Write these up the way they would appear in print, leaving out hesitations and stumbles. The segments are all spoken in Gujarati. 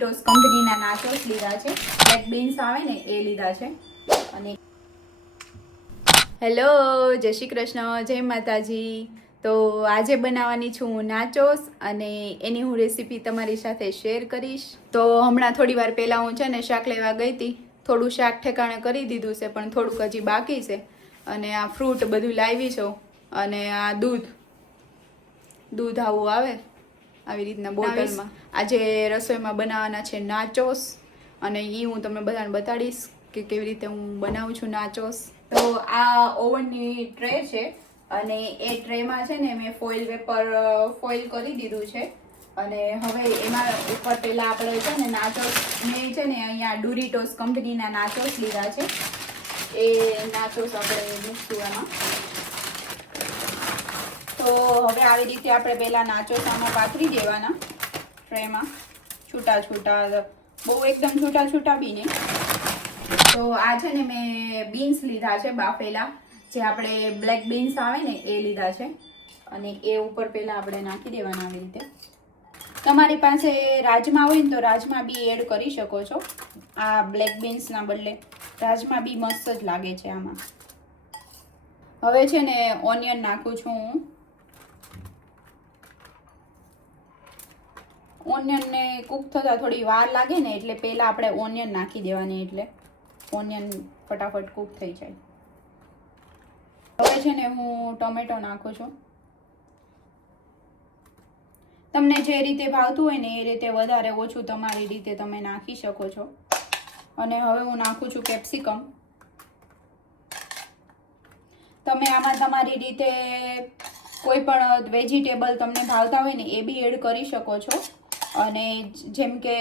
ટોસ કંપનીના નાચોસ લીધા છે, બ્લેક બીન્સ આવે ને એ લીધા છે. અને હેલો, જય શ્રી કૃષ્ણ, જય માતાજી. તો આજે બનાવવાની છું હું નાચોસ અને એની હું રેસીપી તમારી સાથે શેર કરીશ. તો હમણાં થોડી વાર પહેલાં હું છે ને શાક લેવા ગઈ હતી. થોડું શાક ઠેકાણે કરી દીધું છે પણ થોડુંક હજી બાકી છે. અને આ ફ્રૂટ બધું લાવી છું અને આ દૂધ આવું આવે આવી રીતના બોટલમાં. આજે રસોઈમાં બનાવવાના છે નાચોસ અને એ હું તમને બધાને બતાડીશ કે કેવી રીતે હું બનાવું છું નાચોસ. તો આ ઓવનની ટ્રે છે અને એ ટ્રેમાં છે ને મેં ફોઇલ પેપર ફોઇલ કરી દીધું છે. અને હવે એમાં ઉપર પહેલા આપણે છે ને નાચોસ, મેં છે ને અહીંયા ડોરિટોસ કંપનીના નાચોસ લીધા છે. એ નાચોસ આપણે મૂકશું એમાં. તો હવે આવી રીતે આપણે પહેલા નાચોસ આમાં પાથરી દેવાના ટ્રેમાં, છૂટા છૂટા, બહુ એકદમ છૂટા છૂટા બી નહીં. તો આ છે ને મેં બીન્સ લીધા છે બાફેલા, જે આપણે બ્લેક બીન્સ આવે ને એ લીધા છે. અને એ ઉપર પહેલા આપણે નાખી દેવાના આવી રીતે. તમારી પાસે રાજમા હોય ને તો રાજમા બી એડ કરી શકો છો. આ બ્લેક બીન્સના બદલે રાજમા બી મસ્ત જ લાગે છે આમાં. હવે છે ને ઓનિયન નાખું છું હું. ઓનિયનને કૂક થતાં થોડી વાર લાગે ને એટલે પહેલાં આપણે ઓનિયન નાખી દેવાની, એટલે ઓનિયન ફટાફટ કૂક થઈ જાય. હવે છે ને હું ટોમેટો નાખું છું. તમને જે રીતે ભાવતું હોય ને એ રીતે વધારે ઓછું તમારી રીતે તમે નાખી શકો છો. અને હવે હું નાખું છું કેપ્સિકમ. તમે આમાં તમારી રીતે કોઈ પણ વેજીટેબલ તમને ભાવતા હોય ને એ બી એડ કરી શકો છો. અને જેમ કે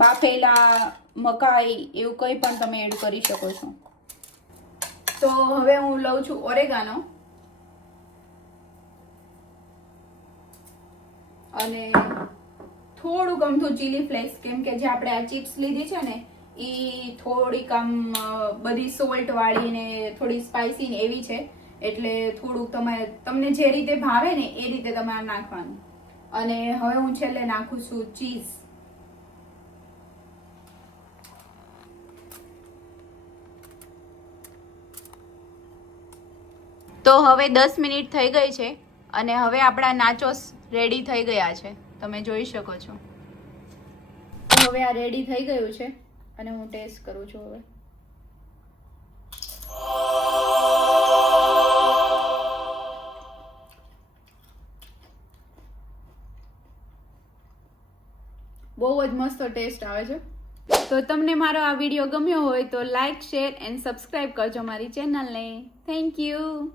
બાફેલા મકાઈ એવું કંઈ પણ તમે એડ કરી શકો છો. તો હવે હું લઉં છું ઓરેગાનો અને થોડુંક અમથું ચીલી ફ્લેક્સ, કેમ કે જે આપણે આ ચિપ્સ લીધી છે ને એ થોડીક આમ બધી સોલ્ટ વાળી ને થોડી સ્પાઇસી ને એવી છે, એટલે થોડુંક તમને જે રીતે ભાવે ને એ રીતે તમારે નાખવાનું. અને હવે હું છેલ્લે નાખું છું ચીઝ. તો હવે 10 મિનિટ થઈ ગઈ છે અને હવે આપણા નાચોસ રેડી થઈ ગયા છે, તમે જોઈ શકો છો. હવે આ રેડી થઈ ગયું છે અને હું ટેસ્ટ કરું છું. હવે બહુ જ મસ્ત ટેસ્ટ આવે છે. તો તમને મારો આ વિડીયો ગમ્યો હોય તો લાઈક, શેર એન્ડ સબસ્ક્રાઈબ કરજો મારી ચેનલને. Thank you.